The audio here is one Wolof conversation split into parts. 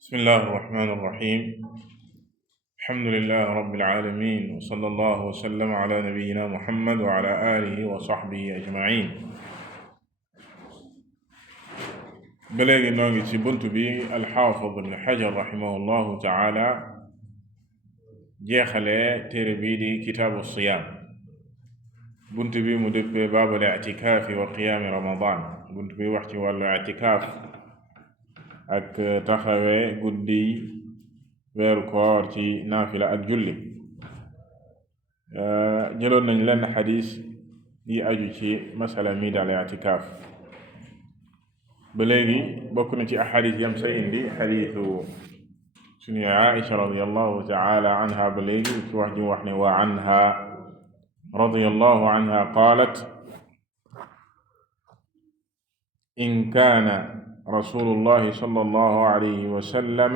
بسم الله الرحمن الرحيم. الحمد لله رب العالمين، وصلى الله وسلم على نبينا محمد وعلى آله وصحبه أجمعين. ba léegi noo ngi ci bunt bi alxaafid ibn xajar raximahullahu taala jeexale téere bii di kitaabu siyaam. bunt bi mu dëppee baabul ictikaafi wa qiyaami ramadan. bunt bi wax ci wàllu ictikaaf ak taxawee guddi weeru koor ci naafila ak julli. jëloon nañ lenn xadis yi aju ci masala mi daal i'tikaaf. ba léegi bokk na ci axadis yam sa indi xadisu suñu Aïcha radiyallahu taala anha. ba léegi ci wax ji mu wax ne wa anha radiyallahu anha qaalat in kaana rasulullahi sallallahu alayhi wa sallam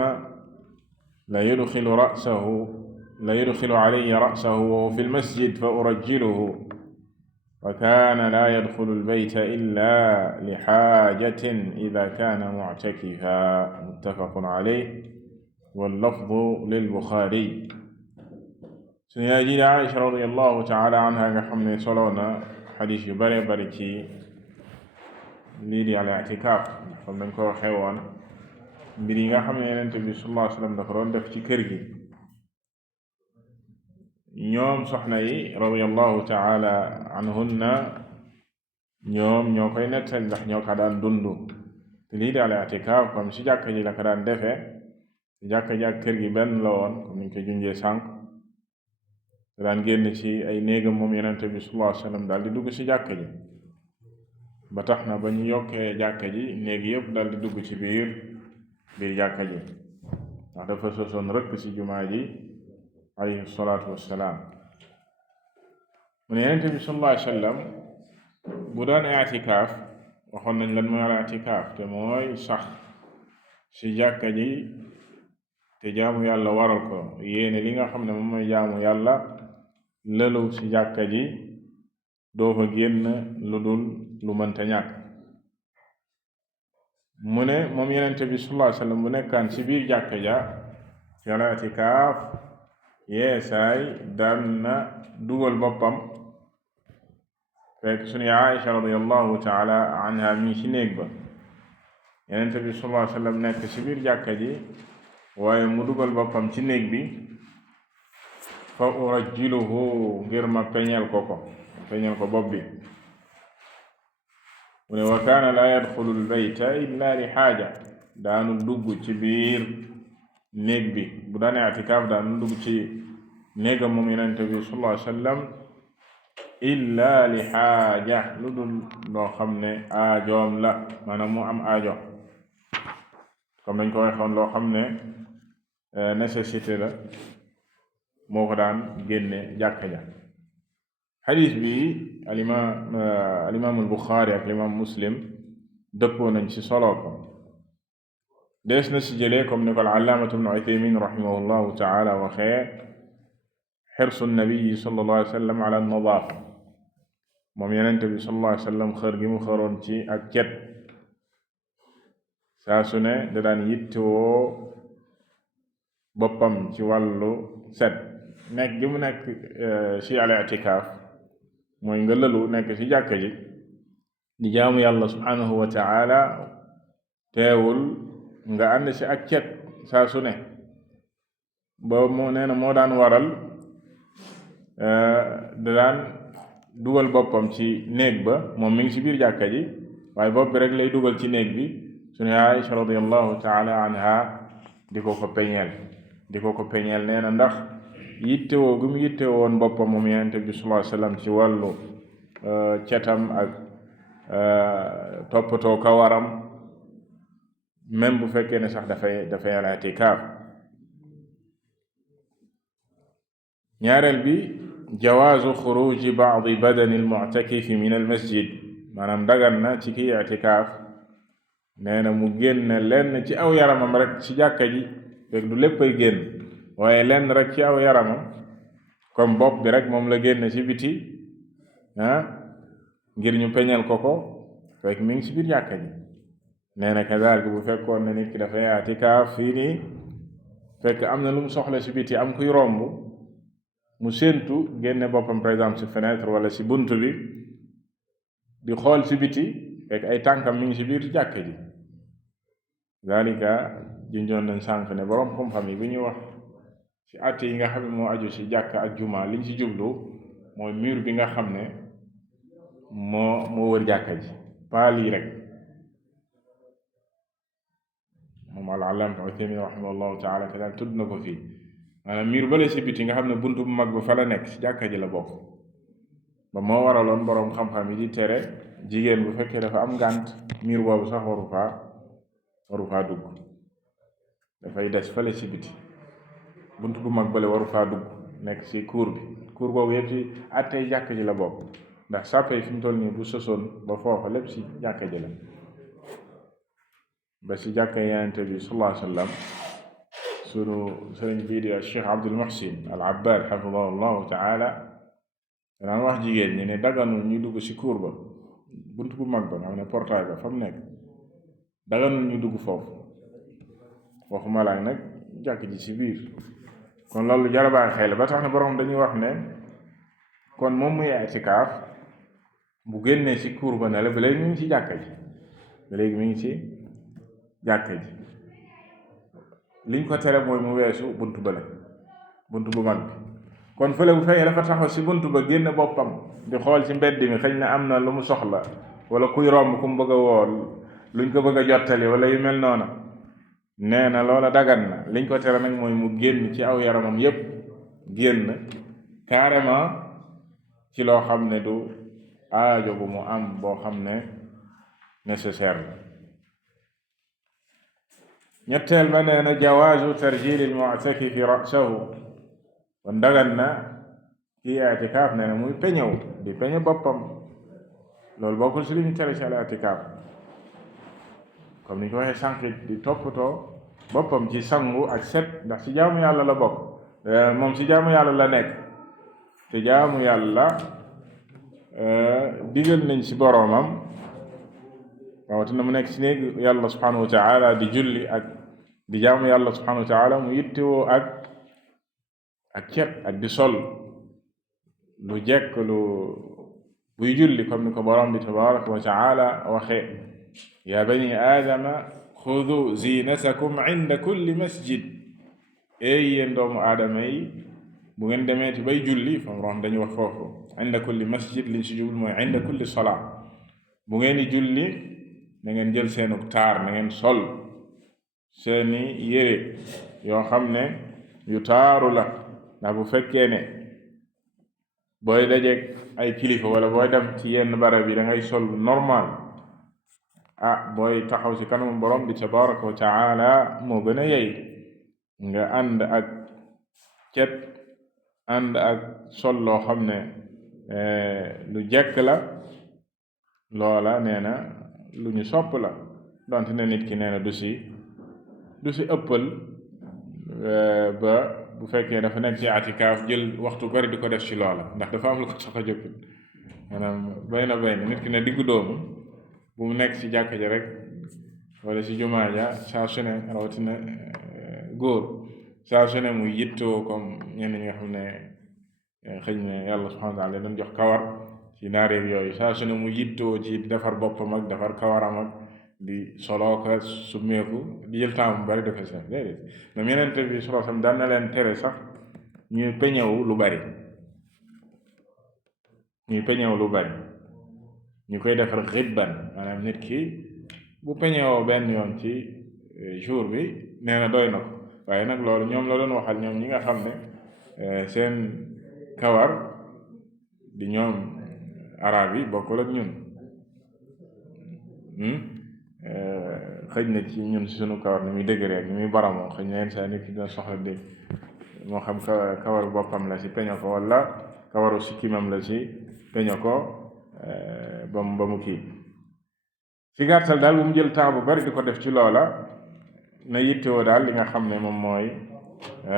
la yudxilu alayya ra'sahu wa huwa fi lmasjid fa urajjiluhu wa kaana laa yadxulu albayta illa li xaajatin idaa kaana muctakifa. muttafaqun alayhi wallafdu lilbuxaari. suñu yaay ji Aïcha radiyallahu taala anha nga xam ne solo na xadis yu bare bari ci lii di al i'tikaaf. comme dañ ko waxee woon mbir yi nga xam ne Yonent bi sallallahu alayhi wa sallam dafa doon def ci kër gi. ñoom soxna yi radiyallahu taala anhunna ñoom ñoo koy nettali ndax ñoo ko daan dundu. te lii di al i'tikaaf comme si jàkka ji la ko daan defee. si jàkka ji ak kër gi benn la woon comme niñ ko junjee sànq. te daan génn ci ay néegam moom Yonent bi sallallahu alayhi wa sallam daal di dugg si jàkka ji. ba tax na ba ñu yokkee jàkka ji néeg yëpp dal di dugg ci biir jàkka ji ndax dafa sosoon rëkk ci jumaa ji alayhi salaatu wassalaam. mu ne Yonent bi sallallahu alayhi wa sallam bu doon i'tikaaf, waxoon nañ lan mooy al i'tikaaf, te mooy sax ci jàkka ji te jaamu yàlla waral ko, yéene li nga xam ne moom mooy jaamu yàlla lëlu ci jàkka ji, doo fa génn lu dul lu mënta ñàkk. mu ne moom Yonent bi sallallahu alayhi wa sallam bu nekkaan ci biir jàkka ja ci al i'tikaaf, yeesaay daan na dugal boppam fekk suñu Aïcha radiyallahu taala anha mi ci néeg ba. Yonent bi sallallahu alayhi wa sallam nekk ci biir jàkka ji, waaye mu dugal boppam ci néeg bi. fa urajjiluhu ngir ma peñeel ko bopp bi. mu ne wa kaana laa yadxulu albayta illa li xaaja, daanu dugg ci biir néeg bi. bu daan i'tikaaf daanu dugg ci néegam moom Yonent bi sallallahu alayhi wa sallam illa li xaaja, lu dul loo xam ne aajoom la, maanaam mu am aajo. comme dañ ko waxoon loo xam ne nécessité la moo ko daan génne jàkka ja. xadis bi alimaam al-Buxaari ak alimaam Muslim dëppoo nañ ci solo ko. dees na ci jëlee comme ni ko al-allaamatu ibnu Usaymiin rahimahullahu taala waxee, xirsu nabii sallallahu alayhi wa sallam ala an-nadaafa. moom Yonent bi sallallahu alayhi wa sallam xër gi mu xëroon ci ak cet. saa su ne da daan yittewoo boppam ci wàllu set. nekk gi mu nekk ci al-i'tikaaf mooy nga lëlu nekk ci jàkka ji di jaamu yàlla subhanahu wa taala, teewul nga ànd ci ak cet saa su ne. ba moo nee na moo daan waral da daan dugal boppam ci néeg ba. moom mi ngi ci biir jàkka ji waaye bopp bi rek lay dugal ci néeg bi. suñu Aïcha radiyallahu taala anha di ko ko peñeel nee na ndax yittewoo gu mu yittewoon boppam moom Yonent bi sallallahu alayhi wa sallam ci wàllu cetam ak toppatoo kawaram, même bu fekkee ne sax dafay al i'tikaaf. ñaareel bi jawaazu xuruji ba'di badani al-mu'takifi min al-masjid, maanaam dagan na ci kii i'tikaaf nee na mu génn lenn ci aw yaramam rek ci jàkka ji, fekk du léppay génn waaye lenn rek ci aw yaramam, comme bopp bi rek moom la génn ci biti ngir ñu peñal ko fekk mi ngi ci biir jàkka ji. nee na kazaalika bu fekkoon ne nit ki dafay i'tikaaf fii nii fekk am na lu mu soxla si biti am kuy romb mu séentu génne boppam par exemple si fenêtre wala si bunt bi di xool si biti fekk ay tànkam mi ngi si biir jàkk ji zalika junjoon nañ sànq ne boroom xam-xam yi bi ñuy wax ci àtte yi nga xam ne moo aju ci jàkk ak juma liñ ci jublu mooy mur bi nga xam ne moo wër jàkka ji pas lii rek moom al-allaama Uthaymin rahimahullahu taala te daal tudd na ko fii maanaam mur bale ci biti nga xam ne buntu bu mag ba fa la nekk ci jàkka ji la bokk ba moo waraloon boroom xam-xam yi di tere jigéen bu fekkee dafa am ngànt mur boobu sax waru faa dugg dafay des fale ci biti bunt bu mag bale waru faa dugg nekk ci cour boobu yëpp ci àttey jàkk ji la bokk ndax sàppe yi fi mu toll nii bu sosoon ba foofa lépp ci jàkk ji la ba ci jàkk Yonent bi sallallahu alayhi wa sallam sunu sëriñ bii di Cheikh Abdul Muhsin al Abbad xafidahu allahu taala danaan wax jigéen ñi ne daganul ñu dugg ci cour ba bunt bu mag ba nga xam ne portail ba fa mu nekk daganul ñu dugg foofu waxuma laak nag jàkk ji ci biir kon loolu jarabaa xel ba tax na borom dañuy wax ne kon moom muy i'tikaaf bu génnee ci cour ba ne la ba léegi mi ngi ci jàkka ji ba léegi mi ngi ci jàkka ji liñ ko tere mooy mu weesu buntu bële buntu bu mag bi kon fële bu fekkee dafa taxaw ci buntu ba génn boppam di xool ci mbedd mi xëy na am na lu mu soxla wala kuy romb ku mu bëgg a wool luñ ko bëgg a jottali wala yu mel noona nee na loola dagan na liñ ko tere nag mooy mu génn ci aw yaramam yépp génn carrément ci loo xam ne du aajo bu mu am boo xam ne nécessaire la ñetteel ba nee na jawaazu tarjilil mu'takifi ra'sahu kon dagan na ci i'tikaaf nee na muy peñew di peñe boppam loolu bokkul ci li ñu tere ci i'tikaaf comme ni ñu ko waxee sànq di toppatoo boppam ci sangu ak set ndax ci jaamu yàlla la bokk moom ci jaamu yàlla la nekk te jaamu yàlla digal nañ ci boroomam rawatina mu nekk ci néeg yàlla subhanahu wa taala di julli ak di jaamu yàlla subhanahu wa taala mu yittewoo ak cet ak di sol lu jekk lu buy julli comme ni ko boroom bi tabaraka wa taala waxee yaa bani aadama xudu zinatakum inda kulli masjid yéen doomu aadama yi bu ngeen demee ci bay julli fam room dañu wax foofu inda kulli masjid liñ si jublu mooy inda kulli salaa bu ngeen di julli na ngeen jël seenu taar na ngeen sol seeni yére yoo xam ne yu taaru la ndax bu fekkee ne booy dajeek ay kilifa wala booy dem ci yenn barab yi da ngay sol normal booy taxaw ci kanamu borom bi tabaraka wa taala moo gën a yey nga ànd ak cet ànd ak sol loo xam ne lu jekk la loola nee na lu ñu sopp la donte ne nit ki nee na du si ëppal ba bu fekkee dafa nekk ci i'tikaaf jël waxtu bari di ko def ci loola ndax dafa am lu ko sax a jóg maanaam bay na nit ki ne diggu doomu bu mu nekk ci jàkka ja rek wala ci jumaa ja saa su ne rawatina góor saa su ne muy yittoo comme ñenn ñi nga xam ne xëy na yàlla subhanahu wa ta'ala doon jox kawar ci naareeb yooyu saa su ne muy yittoo ci defar boppam ak defar kawaram ak di solooka summeeku di jël temps bu bari defe sax déedéet même Yonent bi sallallahu alayhi wasallam daan na leen tere sax ñuy peñewu lu bari ñu koy defar xibban maanaam nit ki bu peñewoo benn yoon ci jour bi nee na doy na ko waaye nag loolu ñoom la doon waxal ñoom ñi nga xam ne seen kawar di ñoom arab yi bokkul ak ñun xëj na ci ñun suñu kawar ni muy dëgëree ak ni muy baramoo xëj na yenn saa nit ki dina soxla dégg moo xam kawaru boppam la ci peño ko wala kawaru sikkimam la ci peño ko ba mu kii ci gàttal daal bu mu jël temps bu bari di ko def ci loola na yittewoo daal li nga xam ne moom mooy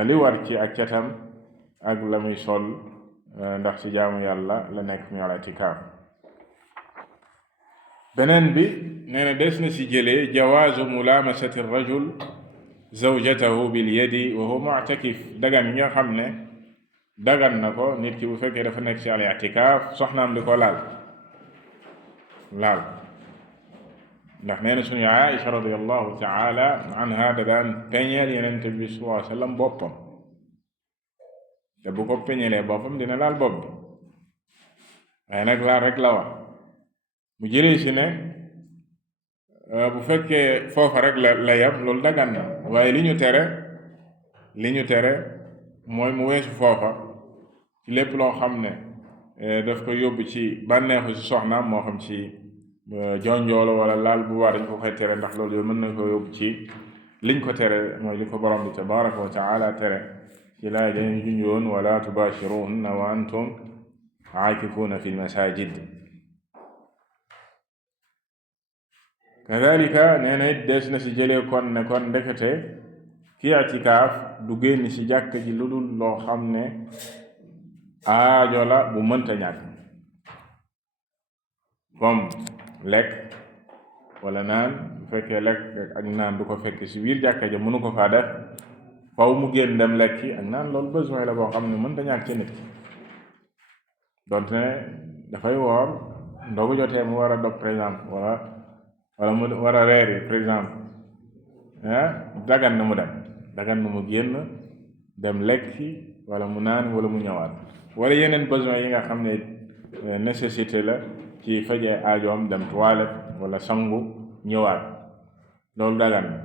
li war ci ak catam ak la muy sol ndax ci jaamu yàlla la nekk mu i'tikaaf beneen bi nee na des na si jëlee jawaazu mulaamasati rajul zawjatahu bil yadi wa huwa mu'takif dagan yi nga xam ne dagan na ko nit ki bu fekkee dafa nekk ci al i'tikaaf soxnaam di ko laal ndax nee na suñu Aïcha radiyallahu taala anha da daan peñeel Yonent bi sallallahu alayhi wa sallam boppam te bu ko peñelee boppam dina laal bopp bi waaye nag laal rek la wax mu jëlee si ne bu fekkee foofa rek la yam loolu dagan na waaye li ñu tere mooy mu weesu foofa ci lépp loo xam ne daf ko yóbbu ci bànneexu ci soxnaam moo xam ci jonjoolo wala laal bu war dañ ko koy tere ndax loolu mën na ko yóbbu ci liñ ko tere mooy li ko borom bi tabaraka wa taala tere ci laay dañu junjoon wala tubashiruhunna wa antum aakifuuna fi lmasajid kadalika nee na it des na si jëlee kon ne kon ndekete ki i'tikaaf du génn si jàkk ji lu dul loo xam ne aajo la bu mënta ñàkk comme lekk wala naan bu fekkee lekk ak naan du ko fekk si biir jàkka ja mënu ko faa def faw mu génn dem lekki ak naan loolu besoin la boo xam ne mënta ñàkk ci nit donte ne dafay woor ndogu jotee mu war a dog par exemple wala mu war a reeri par exemple dagan na mu génn dem lekki wala mu naan wala mu ñëwaat wala yeneen besoin yi nga xam ne nécessité la ci fajee aajoom dem toilette wala sangu ñëwaat loolu dagan na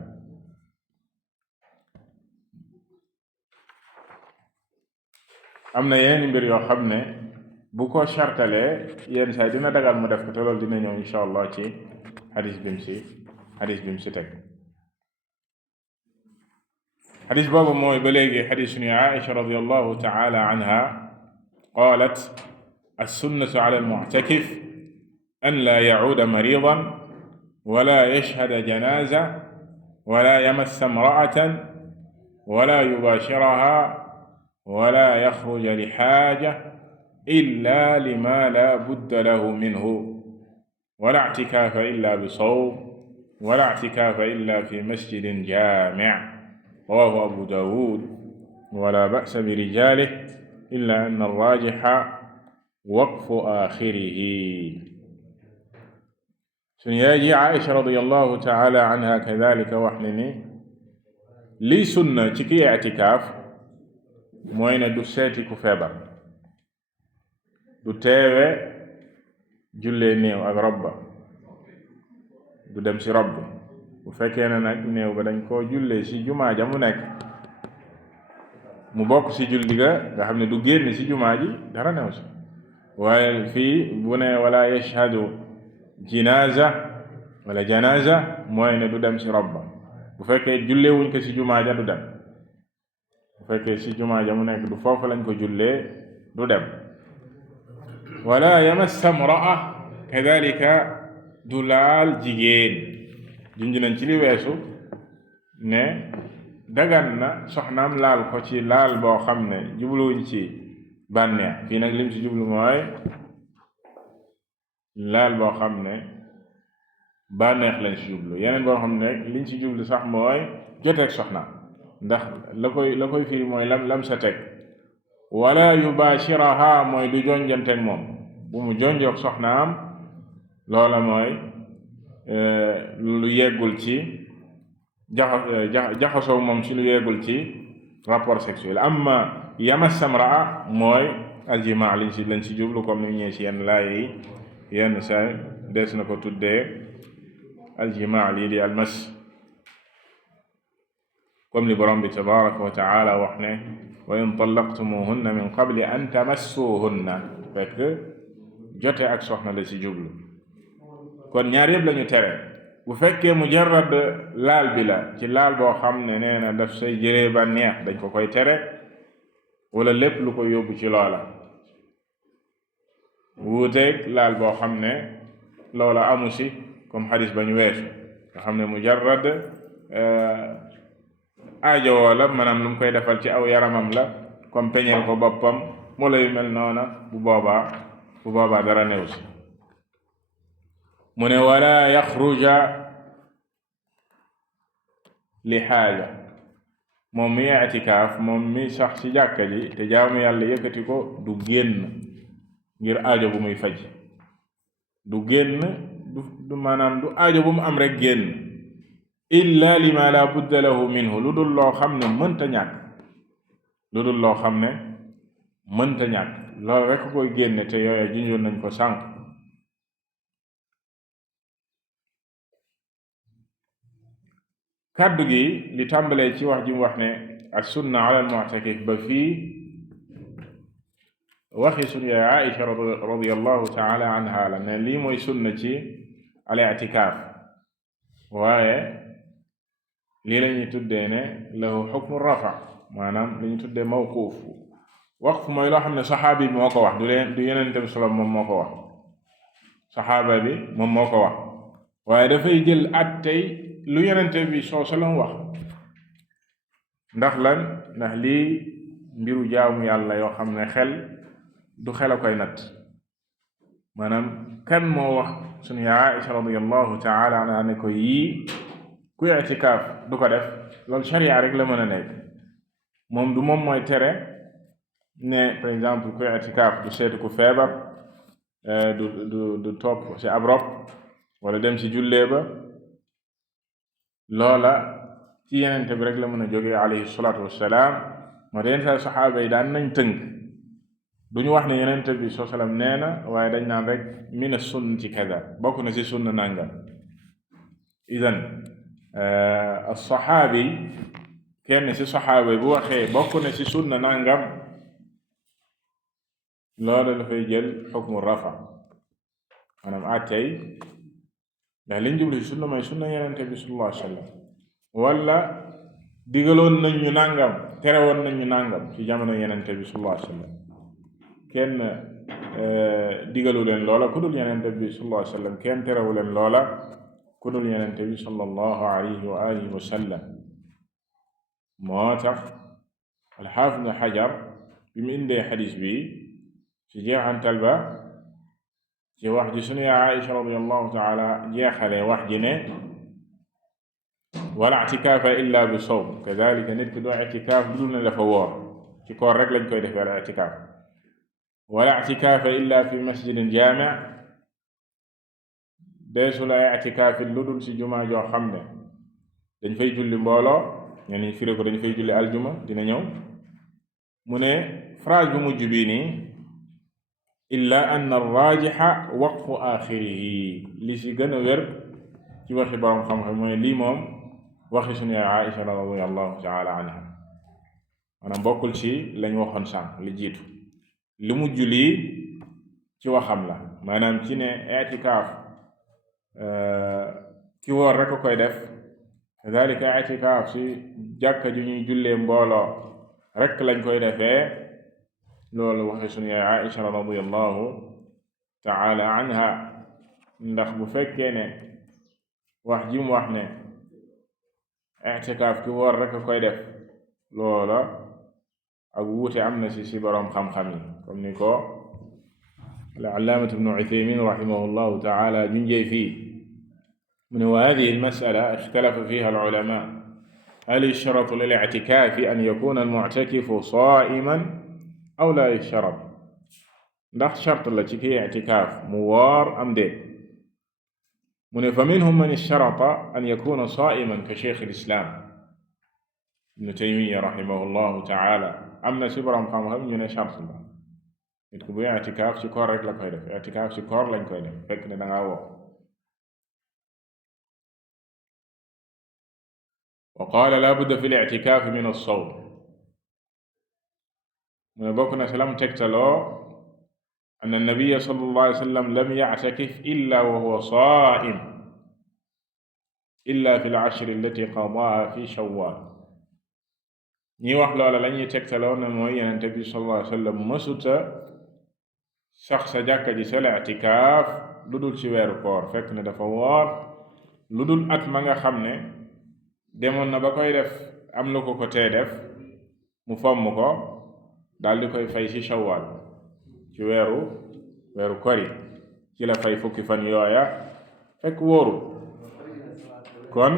am na yeneen mbir yoo xam ne bu ko chartalee yenn saa dina dagal mu def ko te loolu dina ñëw insha allah ci xadis bi mu si teg xadis boobu mooy ba léegi xadis suñu Aïcha radiyallahu taala anha qaalat as-sunnatu ala al-mu'takif an laa yacuuda mariidan wala yashhada janaaza wala yamassa imra'atan wala yubaashiraha wala yaxruja li xaaja illa lima la budda lahu minhu wala i'tikaafa illa bi sawm wala i'tikaafa illa fi masjidin jaami' rawaahu abu daawud wala ba'sa bi rijaalihi illa anna ar-raajiha waqfu aaxirihi suñu yaay ji Aïcha radiyallahu taala anha kadalika wax ne ni lii sunna ci ki i'tikaaf mooy ne du seeti ku feebar du teewe jullee néew ak rob ba du dem ci rob bi bu fekkee ne nag néew ba dañ koo jullee ci jumaa ja mu nekk mu bokk ci julli ga nga xam ne du génn ci jumaa ji dara new ci waaye fii bu ne wala yashhadu janaza mooy ne du dem ci rob ba bu fekkee jullee wuñ ko ci jumaa ja du dem bu fekkee ci jumaa ja mu nekk du foofu lañ ko jullee du dem wala yamassa imra'a kadalika du laal jigéen junj nañ ci li weesu ne dagan na soxnaam laal ko ci laal boo xam ne jubluwuñ ci bànneex fii nag lim ci jublu mooy laal boo xam ne bànneex lañ ci jublu yeneen boo xam ne liñ ci jublu sax mooy joteeg soxnaam ndax la koy firi mooy lam sa teg wala yubaashiraha mooy du jonjanteeg moom bu mu jonjoog soxnaam loola mooy lu yeggul ci jaxasoo moom ci lu yeggul ci rapport sexuel amma yamassa imra'a mooy aljimaa lañ ci jublu comme ni ñëwee ci yenn laay yi yenn saa des na ko tuddee aljimaa lii di almas comme li borom bi tabaraka wa taala wax ne wa in tallaqtumuhunna min qabli an tamassuhunna fekk jote ak soxna la ci jublu kon ñaar yëpp lañu tere bu fekkee mujarrad laal bi la ci laal boo xam ne nee na daf say jëree ba neex dañ ko koy tere wala lépp lu ko yóbbu ci loola wuuteeg laal boo xam ne loola amu si comme xadis ba ñu weesu nga xam ne mujarrad aajowoo la maanaam lu mu koy defal ci aw yaramam la comme peñeel ko boppam wala yu mel noona bu boobaa dara néew si mu ne wala yaxruja li xaaja moom mi i'tikaaf moom mi sax ci jàkka ji te jaamu yàlla yëkkati ko du génn ngir aajo bu muy faj du génn du maanaam du aajo bu mu am rek génn illa lima la budda lahu minhu lu dul loo xam ne mënta ñàkk lu dul loo xam ne mënta ñàkk loolu rek koy génne te yooye junjoon nañ ko sànq kàddu gi li tàmbalee ci wax ji mu wax ne as sunna ala al mu'takif ba fii waxi sunu yaay Aïcha radiyallahu taala anha la ne lii mooy sunna ci al i'tikaaf waaye lii la ñuy tuddee ne lahu xukmu rafa maanaam li ñu tuddee mawquuf waqf mooy loo xam ne saxaabi bi moo ko wax du Yonent bi salaam moom moo ko wax saxaaba bi moom moo ko wax waaye dafay jël at tey lu Yonent bi salaam wax ndax lan ndax lii mbiru jaamu yàlla yoo xam ne xel du xel a koy natt maanaam kan moo wax sunu yaay Aïcha radiyallahu taala anha ne ko yii ku i'tikaaf du ko def loolu sharia rek la mën a nekk moom du moom mooy tere ne par exemple ku i'tikaaf du seetu ku feebar du topp ci ab rob wala dem ci jullee ba loola ci yenente bi rek la mën a jógee alayhi salaatu wassalaam moo teen sa saxaaba yi daan nañ tënk duñu wax ne yenente bi soo salaam nee na waaye dañ naan rek mina sunnati kaza bokk na ci sunna nangam idan as-saxaabi kenn ci saxaaba yi bu waxee bokk na ci sunna nangam loolu dafay jël xukmu rafa maanaam àttey ndax liñ jublu ci sunna mooy sunna yenente bi sallallahu alayhi wa sallam wala digaloon nañ ñu nangam terewoon nañ ñu nangam ci jamono yenente bi sallallahu alayhi wa sallam kenn digalu leen loola ku dul yenente bi sallallahu alayhi wa sallam kenn terewu leen loola ku dul yenente bi sallallahu alayhi wa alihi wa sallam moo tax alxaafid ibn xajar bi mu indee xadis bi ci jeexantal ba ci wax ji sunu yaa Aïcha radiyallahu taala jeexalee wax ji ne wala i'tikaafa illa bi sawm kadalika nit ki doo i'tikaaf dul ne dafa woor ci koor rek lañ koy defee i'tikaaf wala i'tikaafa illa fi masjidin jaami' deesu la i'tikaaf lu dul ci jumaa joo xam ne dañ fay julli mbooloo ñenn firi ko dañ fay julli aljuma dina ñëw mu ne phrase bu mujj bii nii illa anna ar-raajiha waqfu aaxirihi li ci gën a wér ci waxi boroom xam-xam mooy lii moom waxi sunu yaay Aïcha radiyallahu taala anha maanaam bokkul ci lañ waxoon sànq li jiitu li mujj lii ci waxam la maanaam ci ne i'tikaaf ki woor rek a koy def kadalika i'tikaaf ci jàkka ju ñuy jullee mbooloo rek lañ koy defee loolu waxi sunu yaay Aïcha radiyallahu taala anha ndax bu fekkee ne wax ji mu wax ne i'tikaaf ki woor rek a koy def loola ak wuute am na ci boroom xam-xam yi comme ni ko al-allaamatu ibnu Uthaymin rahimahullahu taala junjee fii mu ne wa haadihi al-mas'ala ixtalafa fiiha al-ulamaa hal yushtaratu lil-i'tikaafi an yakuuna al-mu'takifu saa'iman aw laa yushtarat ndax shart la ci kii i'tikaaf mu woor am déet mu ne fa minhum man ishtarata an yakuuna saa'iman ka shaykh al-islaam ibnu Taymiyya rahimahullahu taala am na ci boroom xam-xam ñu ne shart la nit ku bu i'tikaaf ci koor rek la koy def i'tikaaf ci koor lañ koy def fekk ne dangaa woor wa qaala laa budda fi al-i'tikaaf min as-sawm mu ne bokk na ci lam tegtaloo anna nabiyya sallallahu alayhi wa sallam lam ya'takif illa wa huwa saa'im illa fi al-'ashri allati qadaaha fi shawwal ñi wax loola la ñuy tegtaloo ne mooy Yonent bi sallallahu alayhi wa sallam mësuta sax sa jàkka ji sel i'tikaaf lu dul ci weeru koor fekk ne dafa woor lu dul at ma nga xam ne demoon na ba koy def am lu ko tee def mu fomm ko daal di koy fay ci shawwal ci weeru kori ci la fay fukki fan yooya fekk wóoru kon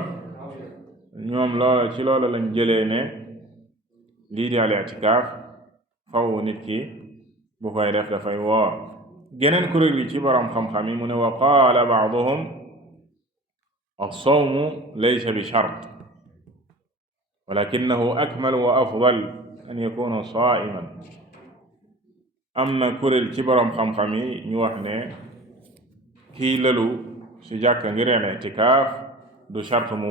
ñoom loola ci loola lañ jëlee ne lii di al i'tikaaf faw nit ki bu koy def dafay woor geneen kuréel yi ci boroom xam-xam yi mu ne wa qaala ba'duhum as-sawmu laysa bi shart walakinahu akmal wa afdal an yakuna saa'iman am na kuréel ci boroom xam-xam yi ñu wax ne kii lalu ci jàkka ngir i'tikaaf du shart mu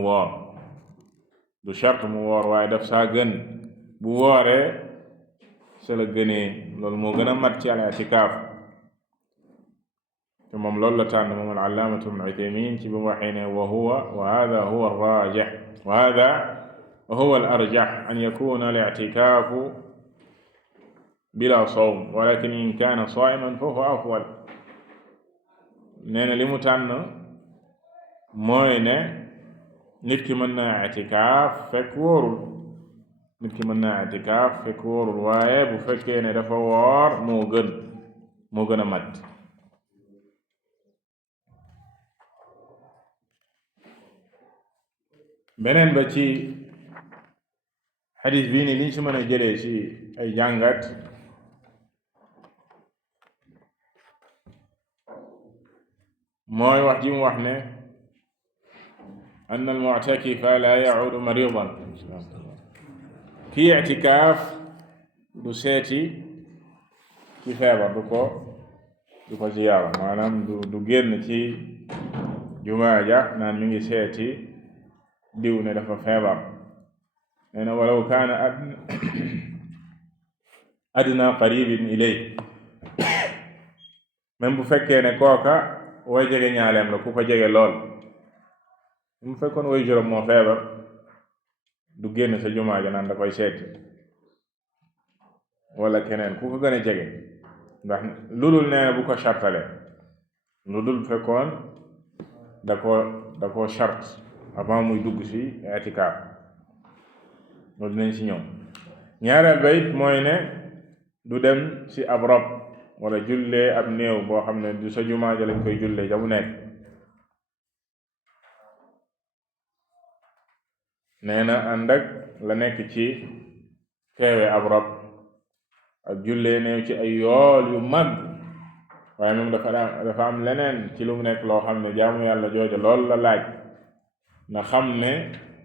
woor waaye daf saa gën bu wooree sa la gënee loolu moo gën a mat ci al-i'tikaaf te moom loolu la tànn moom al-allaamatu ibnu Uthaymiin ci bi mu waxee ne wa haadaa huwa ar-raajih wa haadaa huwa al-arjah an yakuuna al-i'tikaafu bilaa sawm walakin in kaana saa'iman fa huwa afdal nee na li mu tànn mooy ne nit ki mën naa i'tikaaf fekk wóorul waaye bu fekkee ne dafa woor moo gën a mat beneen ba ci xadis bii ni liñ ci mën a jëlee ci ay jàngat mooy wax ji mu wax ne ann almuctakifa la yacuudu maridan kii ictikaaf du seeti ci feebar du ko ziyaara maanaam du génn ci jumaa ja naan mi ngi seeti diw ne dafa feebar nee na walaw kaana adna qaribin ilay même bu fekkee ne kooka way jege ñaaleem la ku ko jege lool mu fekkoon way juróom moo feebar du génn sa jumaa ja naan da koy seeti wala keneen ku ko gën a jege ndax lu dul nee na bu ko chartale lu dul fekkoon da ko charte avant muy dugg ci i'tikaaf loolu dinañ ci ñëw ñaareel ba it mooy ne du dem ci ab rob wala jullee ab néew boo xam ne du sa jumaa ja lañ koy jullee ja mu nekk nee na ànd ak la nekk ci teewe ab rob ak jullee néew ci ay yool yu mag waaye moom dafa am leneen ci lu mu nekk loo xam ne jaamu yàlla jooja lool la laaj na xam ne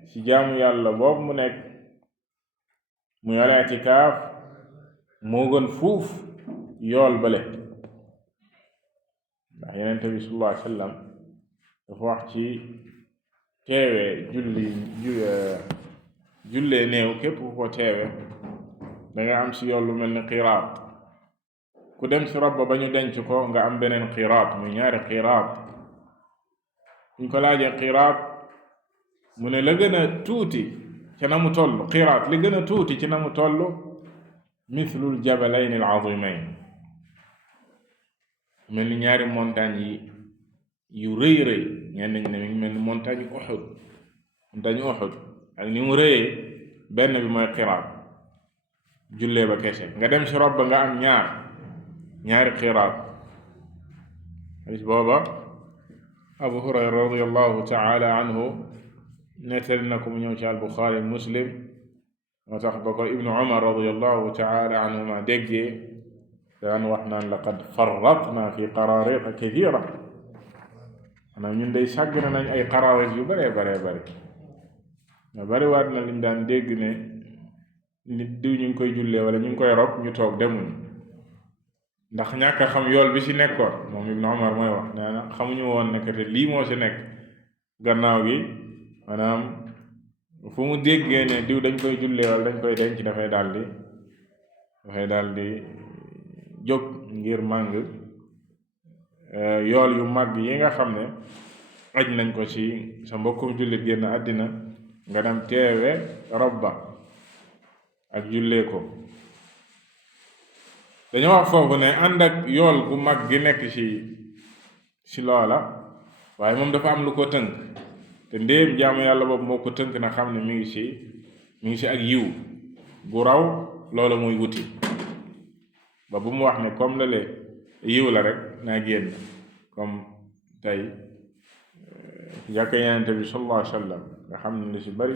ci jaamu yàlla boobu mu nekk muy al-i'tikaaf moo gën fuuf yool bale ndax Yonent bi sallallahu alayhi wa sallam dafa wax ci teewe jullee néew képp ku ko teewe danga am ci yool lu mel ni qiraat ku dem ci rob ba ñu denc ko nga am beneen qiraat muy ñaari qiraat ñu ko laajee qiraat mu ne la gën a tuuti ci na mu toll qiraat li gën a tuuti ci na mu toll mithlul jabalayn al-azimayn mel ni ñaari montagne yu rëy ñenn ñi ne mi ngi mel ni montagne Uhud ak ni mu rëyee benn bi mooy qiraat jullee ba kese nga dem ci rob ba nga am ñaari qiraat hadis booba Abu Hurayra radiyallahu ta'ala anhu nettali na ko mu ñëw ci al-Buxaari Muslim moo tax ba ko Ibnu Umar radiyallahu ta'ala anhuma déggee daan wax naan laqad farratna fi qaraarita kathiira maanaam ñun day sàgg nañ ay qaraarit yu bare waat na liñ daan dégg ne nit diw ñu ngi koy jullee wala ñu ngi koy rob ñu toog demuñ ndax ñàkk a xam yool bi ci nekkoon moom Ibnu Umar mooy wax nee na xamuñu woon ne que lii moo ci nekk gannaaw gi maanaam fu mu déggee ne diw dañ koy jullee wala dañ koy denc dafay daldi jóg ngir màng yool yu mag yi nga xam ne aj nañ ko ci sa mbokkum jullit génn àddina nga dem teewe robba ak jullee ko dañoo wax foofu ne ànd ak yool gu mag gi nekk ci loola waaye moom dafa am lu ko tënk te ndéem jaamu yàlla boobu moo ko tënk na xam ne mi ngi ci ak yiw gu raw loola muy wuti ba bu mu wax ne comme la yiw la rek naa génn comme tey jàkka Yonent bi sallallahu alayhi wa sallam nga xam ne lu si bari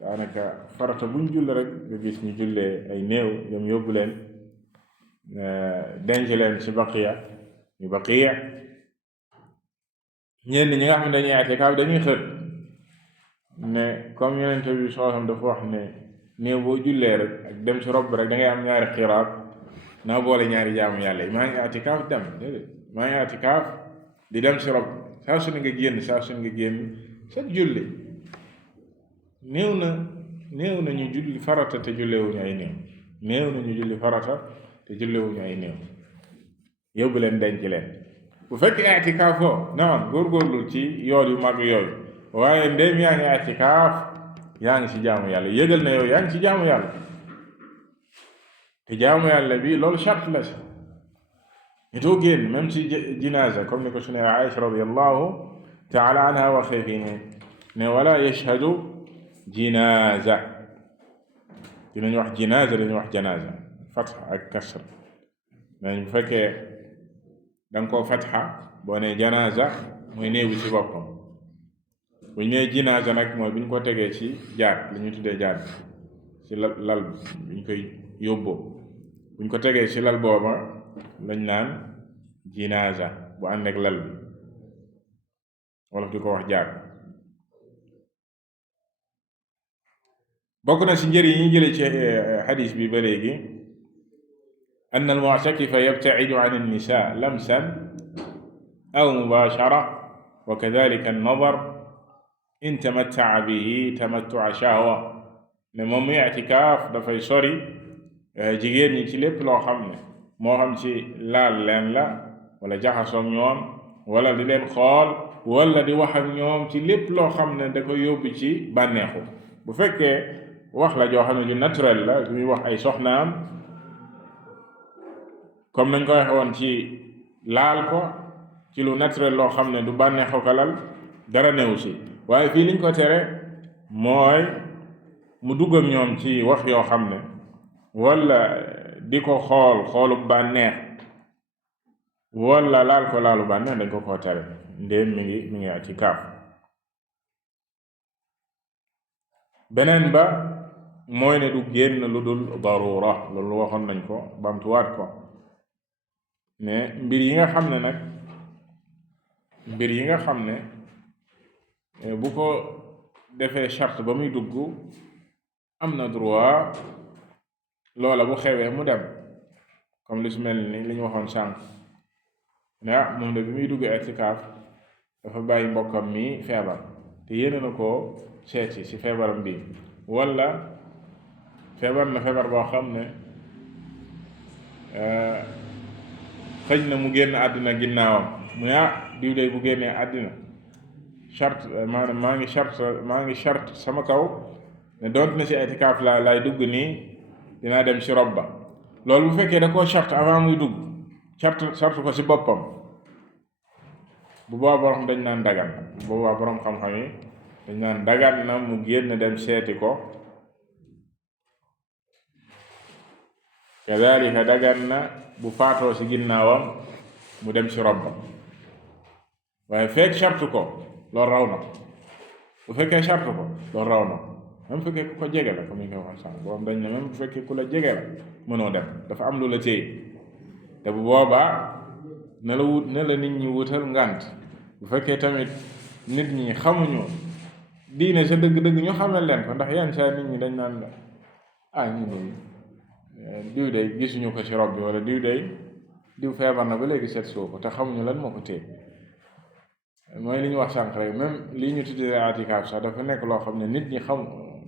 daanaka farata buñ julli rek nga gis ñu jullee ay néew dem yóbbu leen denc leen ci baqiya ñu baqiya ñenn ñi nga xam ne dañuy i'tikaaf dañuy xër ne comme Yonent bi sallallahu alayhi wa sallam dafa wax ne néew boo jullee rek ak dem ci rob rek da ngay am ñaari xiraat naa boole ñaari jaamu yàlla yi maa ngi i'tikaaf dem déedéet maa ngi i'tikaaf di dem ci rob saa su ne nga génn sa julli néew na ñu julli farata te jullewuñu ay néew na ñu julli farata te jullewuñu ay néew yóbbu leen denc leen bu fekkee i'tikaaf foo naam góorgóorlu ci yool yu mag yooyu waaye ndéem yaa ngi i'tikaaf yaa ngi ci jaamu yàlla yëgal na yow yaa ngi ci jaamu yàlla te jaamu yàlla bi loolu charte la si ñu too génn même ci jinaasa comme ni ko sunu Aïcha radiyallahu taala anha waxee fii ne wala yashhadu jinaasa dinañ wax jinaasa dañu wax janaasa fatxa ak kasr mais bu fekkee da nga koo fatxa boo ne janaasa mooy néew bi ci boppam bu ñu nee jinaasa nag mooy bu ñu ko tegee ci jaar li ñu tuddee jaar ci lal bi ñu koy yóbboo bu ñu ko tegee ci lal booba lañ naan jinaasa bu ànd ak lal bi wolof di ko wax jaar. bokk na ci njëriñ yi ñu jëlee ci xadis bi ba léegi anna al-mu'takifa yabta'idu an an-nisaa lamsan aw mubaashara wa kadhalika an-nadar in tamatta'a bihi tamattu'a shahwa ne moom muy i'tikaaf dafay sori jigéen ñi ci lépp loo xam ne moo xam ci laal leen la wala jaxasoog ñoom wala di leen xool wala di wax ak ñoom ci lépp loo xam ne da ko yóbbu ci bànneexu bu fekkee wax la joo xam ne ju naturel la lu muy wax ay soxnaam comme nañ ko waxe woon ci laal ko ci lu naturel loo xam ne du bànneexu ko lal dara newu si waaye fii liñ ko tere mooy mu dugg ak ñoom ci wax yoo xam ne wala di ko xoolu bànneex wala laal ko laalu bànneex dañ ko tere ndéem mi ngi i'tikaaf. beneen ba mooy ne du génn lu dul darura loolu waxoon nañ ko bamtuwaat ko mais mbir yi nga xam ne bu ko defee charte ba muy dugg am na droit loola bu xewee mu dem comme li su mel ni li ñu waxoon sànq ne moom de bi muy dugg i'tikaaf dafa bàyyi mbokkam mi feebar te yéene na ko seeti ci feebaram bi wala feebar na feebar boo xam ne xëj na mu génn àddina ginnaawam mu ne diw de bu génnee àddina charte maanaam maa ngi charte sama kaw ne doont na ci i'tikaaf laay dugg nii dinaa dem ci rob ba loolu bu fekkee da koo charte avant muy dugg charte ko ci boppam bu boobaa borom dañ naan dagan bu boobaa borom xam-xam yi dañ naan dagan na mu génn dem seeti ko kadhalika dagan na bu faatoo ci ginnaawam mu dem ci rob ba waaye fekk charte ko loolu raw na bu fekkee charte ko loolu raw na même bu fekkee ku ko jege la comme ni nga waxoon sànq boobu dañ ne même bu fekkee ku la jege la mënoo dem dafa am lu la téye te bu boobaa ne la nit ñi wutal ngànt bu fekkee tamit nit ñi xamuñu diine sa dëgg-dëgg ñu xamal leen ko ndax yenn saa nit ñi dañ naan la ñu ne diw day gisuñu ko ci rob bi wala diw feebar na ba léegi seet soo ko te xamuñu lan moo ko téye mooy li ñu wax sànq rek même lii ñu tuddee i'tikaaf sax dafa nekk loo xam ne nit ñi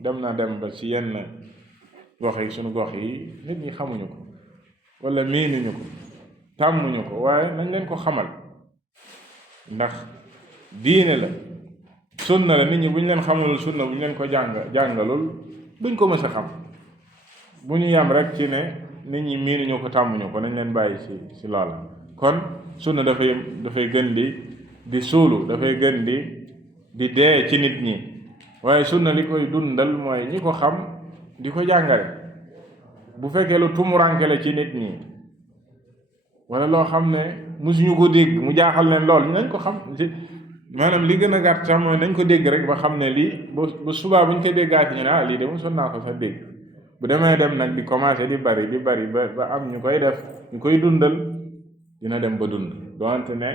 dem ba ci yenn gox yi suñu gox yi nit ñi xamuñu ko wala miinuñu ko tàmmuñu ko waaye nañ leen ko xamal ndax diine la sunna la nit ñi buñ leen xamalul sunna buñ leen ko jàngalul duñ ko mës a xam bu ñu yam rek ci ne nit ñi miinuñu ko tàmmuñu ko nañ leen bàyyi ci loola kon sunna dafay gën di suulu dafay gën di dee ci nit ñi waaye sunna li koy dundal mooy ñi ko xam di ko jàngale bu fekkee lu tumuranke la ci nit ñi wala loo xam ne musuñu ko dégg mu jaaxal leen lool nañ ko xam maanaam li gën a gàtt sax mooy nañ ko dégg rek ba xam ne lii bu subaa buñ ko déggaati ñu ne lii de mosoon naa ko sax dégg. bu demee dem nag di commencé di bari ba am ñu koy def ñu koy dundal dina dem ba dund doonte ne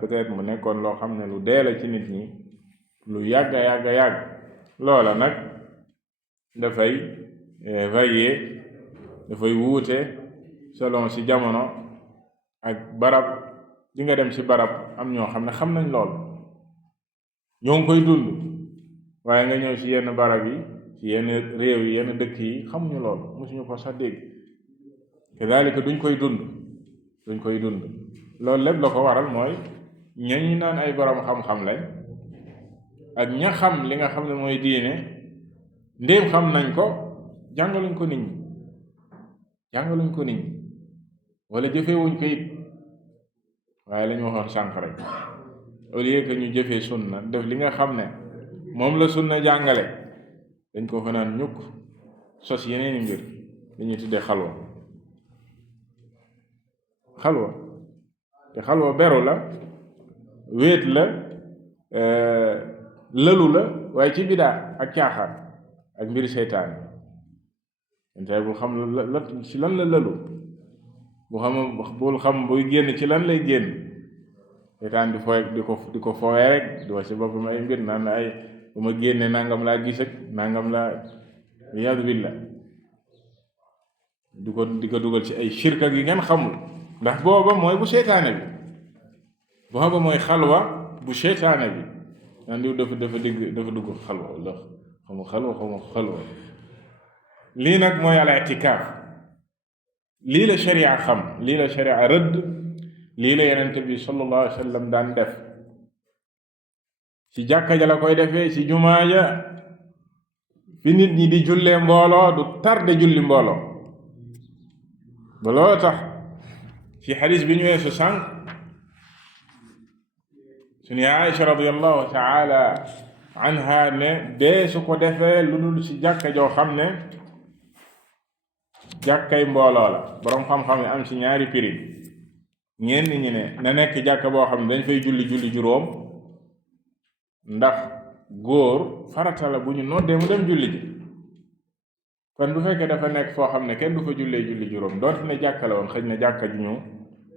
peut-être mu nekkoon loo xam ne lu dee la ci nit ñi lu yàgg loola nag dafay varier dafay wuute selon ci jamono ak barab di nga dem ci barab am ñoo xam ne xam nañ lool ñoo ngi koy dund waaye nga ñëw ci yenn barab yi ci yenn réew yi yenn dëkk yi xamuñu lool mosuñu ko sax dégg kadalika duñ koy dund loolu lépp la ko waral mooy ñañu naan ay borom xam-xam lañ ak ña xam li nga xam ne mooy diine ndéem xam nañ ko jàngaluñ ko nit ñi wala jëfewuñ ko it waaye lañu waxoon sànq rek au lieu que ñu jëfee sunna def li nga xam ne moom la sunna jàngale dañ ko fa naan ñukk sos yeneeni mbir li ñuy tuddee xalwa te xalwa beru la wéet la lëlu la waaye ci bidaa ak caaxaan ak mbiri seytaane entey bul xam la ci lan la lëlu bul xam buy génn ci lan lay génn seytaan di ko fooye rek di wax ci boppam ay mbir naan ay bu ma génne nangam laa gis ak nangam laa riyaadu billah di ko dugal ci ay shirka gi ngeen xamul ndax booba mooy bu seytaane bi booba mooy xalwa bu seytaane bi naan diw dafa dugg xalwa la xalwa lii nag mooy al i'tikaaf lii la sharia xam lii la sharia rëdd lii la yonent bi sallallahu alayhi wa sallam daan def ci jàkka ja la koy defee ci jumaa ja fi nit ñi di jullee mbooloo du tarde julli mbooloo ba loolu tax ci xadis bi ñu weesu sànq suñu Aïcha radiyallahu taala anha ne dee su ko defee lu dul ci jàkka joo xam ne jàkkay mbooloo la boroom xam-xam yi am ci ñaari prix ñenn ñi ne na nekk jàkka boo xam ne dañ fay julli juróom ndax góor farata la bu ñu noddee mu dem julli ji kon bu fekkee dafa nekk foo xam ne kenn du fa julli juróom doonte ne jàkka la woon xëy na jàkka ju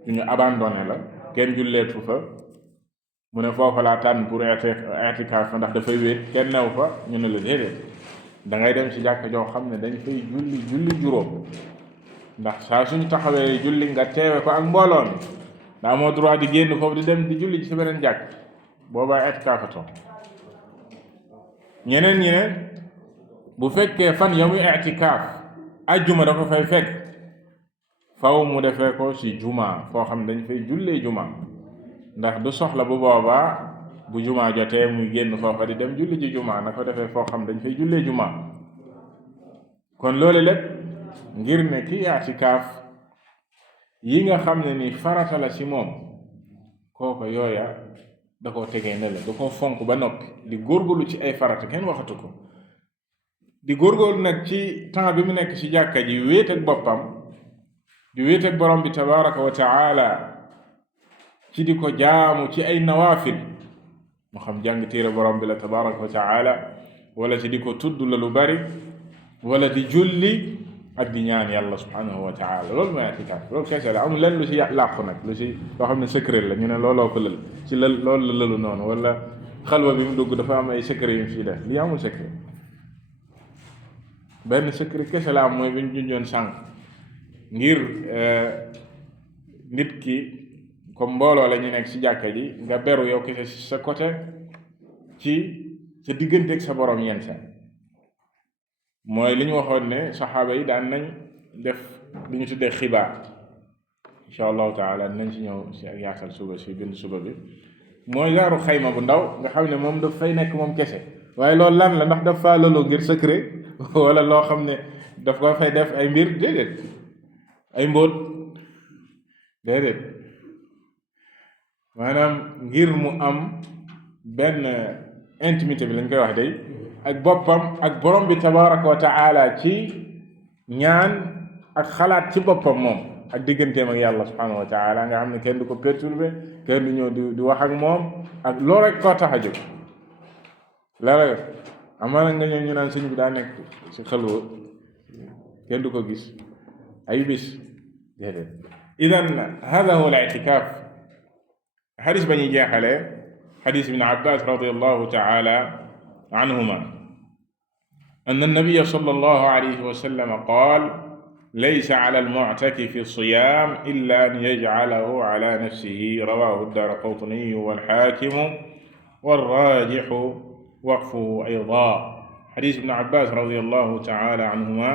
ñu abandonné la kenn julleetu fa mu ne foofa laa tànn pour i'tikaaf ndax dafay wéet kenn new fa ñu ne la déedéet da ngay dem ci jàkka joo xam ne dañ fay julli juróom ndax saa suñu taxawee julli nga teewe ko ak mbooloo mi daa moo droit di génn foofu di dem di julli ci beneen jàkk boobaa i'tikaafatoo ñeneen ñi ne bu fekkee fan ya muy i'tikaaf ajjuma da ko fay fekk faw mu defee ko ci juma foo xam dañ fay jullee juma ndax du soxla bu boobaa bu juma jotee muy génn foofa di dem julli ji juma na ko defee foo xam dañ fay jullee juma kon loolu lépp ngir ne ki i'tikaaf yi nga xam ne ni farata la ci moom kooko yooya da koo tegee ne la da koo fonk ba noppi di góorgóorlu ci ay farata kenn waxatu ko di góorgóorlu nag ci temps bi mu nekk ci jàkka ji wéet ak boppam di wéet ak borom bi tabaraka wa taala ci di ko jaamu ci ay nawaafil moo xam jàng téere borom bi la tabaraka wa taala wala ci di ko tudd la lu bari wala di julli ak di ñaan yàlla subhanahu wa taala loolu mooy i'tikaaf loolu kese la amul lenn lu ci làqu nag lu ci loo xam ne secret la ñu ne looloo ko lël ci loolu la lëlu noonu wala xalwa bi mu dugg dafa am ay secret yu mu ci def lii amul secret benn secret kese la am mooy bi ñu junjoon sànq ngir nit ki comme mbooloo la ñu nekk ci jàkka ji nga beru yow kese ci sa côté ci sa diggante ak sa borom yenn sa mooy li ñu waxoon ne saxaaba yi daan nañ def li ñu tuddee xibaar insha allahu taala nañ ci ñëw ci ak yaatal suba si bind suba bi mooy yaaru xayma bu ndaw nga xam ne moom daf fay nekk moom kese waaye loolu lan la ndax daf faa loloo ngir secret wala loo xam ne daf ko fay def ay mbir déedéet ay mbóot déedéet maanaam ngir mu am benn intimité bi lañ koy wax day ak boppam ak borom bi tabaraka wa taala ci ñaan ak xalaat ci boppam moom ak digganteem ak yàlla subhanahu wa taala nga xam ne kenn du ko perturbé kenn du ñëw di wax ak moom ak loolu rek koo tax a jóg la amaana nga ñëw ñu naan sëñ bi daa nekk si xalwa kenn du ko gis ay bis déedéet idan hada huwa al-i'tikaaf xadis ba ñuy jeexalee xadis ibn Abbas radiyallahu taala anhuma أن النبي صلى الله عليه وسلم قال ليس على المعتكف صيام إلا أن يجعله على نفسه رواه الدارقطني والحاكم والراجح وقفه أيضا حديث ابن عباس رضي الله تعالى عنهما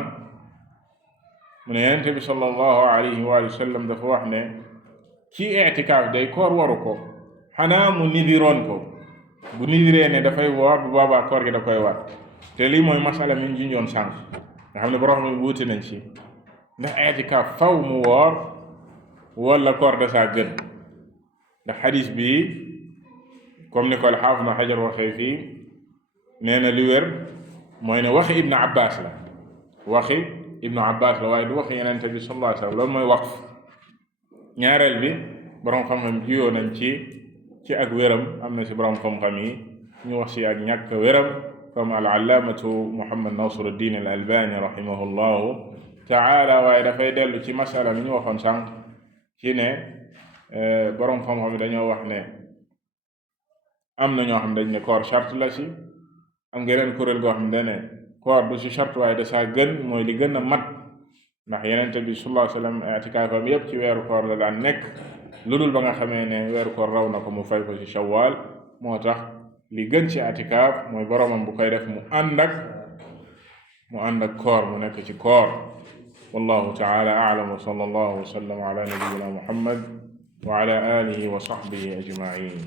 من ينتبه صلى الله عليه وآله وسلم dafa wax ne ci i'tikaaf day koor waru ko xanaa mu nidiroon ko bu nidiree ne dafay woor bu boobaa koor gi da koy war te lii mooy masala mi ñu junjoon sànq nga xam ne borom mi wuute nañ ci ndax i'tikaaf faw mu woor wala koor da saa gën ndax xadis bi comme ni ko al-Haafiz Ibn Hajar waxee fii nee na li wér mooy ne waxi Ibn Abbas la waxi Ibn Abbas la waaye du waxi Yonent bi sallallahu alayhi wa sallam loolu mooy waqf ñaareel bi borom xam-xam juyoo nañ ci ak wéram am na si borom xam-xam yi ñu wax si ak ñàkk wéram comme al-allaamatu Muhammad Nasiruddin al-Albani rahimahullahu taala waaye dafay dellu ci masala mi ñu waxoon sànq ci ne borom xam-xam yi dañoo wax ne am na ñoo xam dañ ne koor charte la si am geneen kuréel goo xam ne koor du si charte waaye da saa gën mooy li gën a mat ndax Yonent bi sallallahu alayhi wa sallam i'tikaafam yépp ci weeru koor la daan nekk lu dul ba nga xamee ne weeru koor raw na ko mu fay ko ci Shawwal moo tax li gën ci i'tikaaf mooy boromam bu koy def mu ànd ak koor mu nekk ci koor wallahu ta'ala a'lam wa sallallahu wa sallam ala nabiyyina Muhammad wa ala alihi wa sahbihi ajma'in